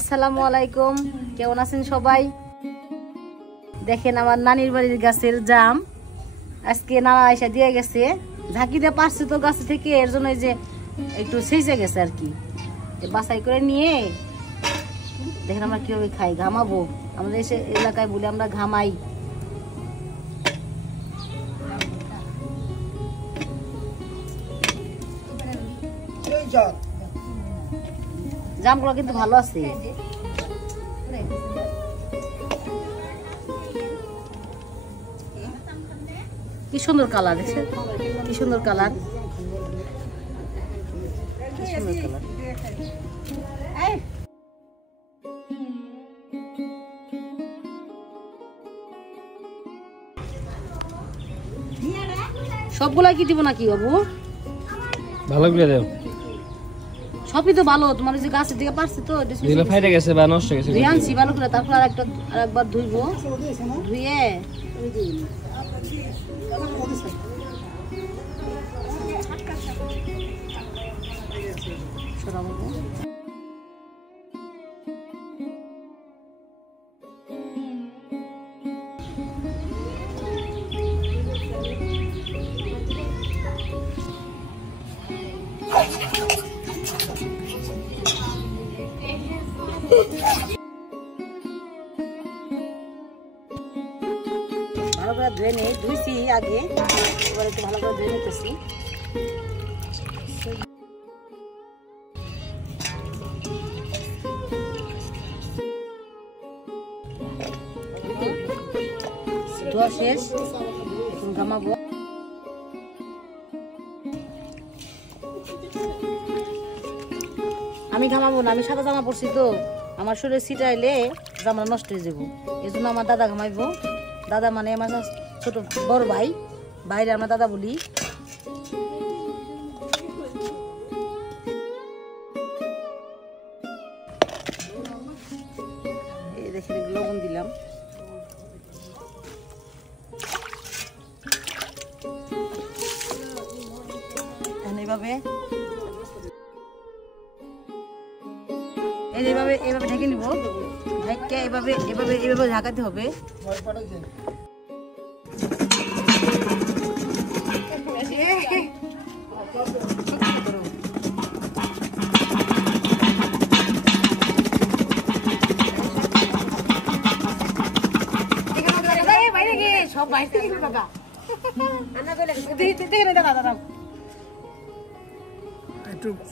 আসসালামু আলাইকুম, কেমন আছেন সবাই? দেখেন আমার নানির বাড়ির গাছের জাম আজকে নানা আয়সা দিয়ে গেছে। ঝাঁকিতে পারছে তো গাছ থেকে, এর জন্য যে একটু শেষে গেছে আর কি। বাছাই করে নিয়ে দেখেন আমরা কিভাবে খাই, ঘামাবো। আমাদের এসে এলাকায় বলে আমরা ঘামাই। জামগুলো কিন্তু ভালো আছে। কি সুন্দর কালার, দেখছেন কি সুন্দর কালার, কি সুন্দর কালার। সবগুলা কি দিব নাকি বাবু? ভালো করে দাও। সবই তো ভালো, তোমার যে গাছের দিকে পারছে তো দিলে ফাইটে গেছে বা নষ্ট হয়ে গেছে। ধুয়ানছি ভালো করে, তারপর আরেকবার ধুইবো, ধুয়ে সরাবো। ভালো করে ধুয়ে নেই, ধুইছি আগে, এবার একটু ভালো করে ধুয়ে নিতেছি। ধোয়া শেষ, এখন ঘামাবো। আমি ঘামাবো না, আমি সাদা জামা পরছি তো, আমার শরীরে ছিটাইলে জামা নষ্ট হয়ে যাবো। এই জন্য আমার দাদা ঘামাইবো। দাদা মানে আমার ছোট বড় ভাই, বাইরে আমরা দাদা বলি। এই দেখেন লবণ দিলাম। এইভাবে এইভাবে ঢেকে নিব। ঢেকে এভাবে এভাবে এভাবে ঢাকাতে হবে। সব বাইরে দাদা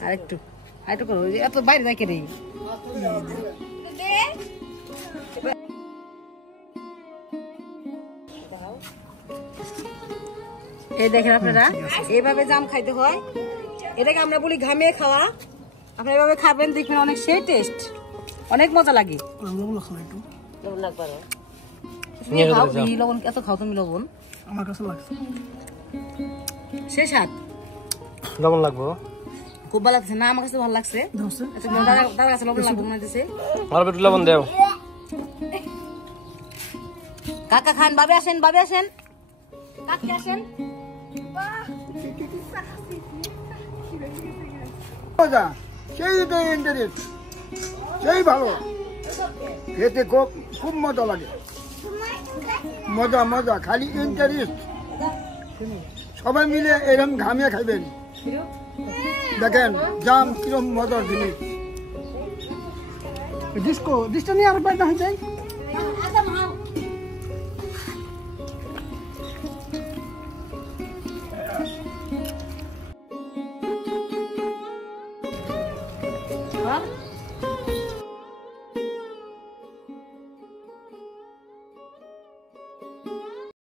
আরেকটু আরেকটু করো, এত বাইরে দেখে নেই। এই দেখেন আপনারা এইভাবে জাম খাইতে হয়, এটাকে আমরা বলি ঘামিয়ে খাওয়া। আপনারা এভাবে খাবেন, দেখবেন অনেক সেই টেস্ট, অনেক মজা লাগে। লবণ এত খাও তুমি? লবণ আমার কাছে লাগছে শেষ হাত লবণ লাগবো, খুব ভালো লাগছে না? আমার কাছে ভালো লাগছে। দাদার কাছে লবণ লাগবে মনে দিছে। অল্প একটু লবণ দাও। কাকা খান, বাবে আসেন, বাবে আসেন, কাকি আসেন। সেই ভালো খেতে, খুব মজা লাগে। মজা মজা, খালি ইন্টারেস্ট। সবাই মিলে এরকম ঘামিয়ে খাইবেন, দেখেন জাম কিরম মজার জিনিস। ডিস্কো ডিস্কো নিয়ে আর বাইরে হয়ে যায়।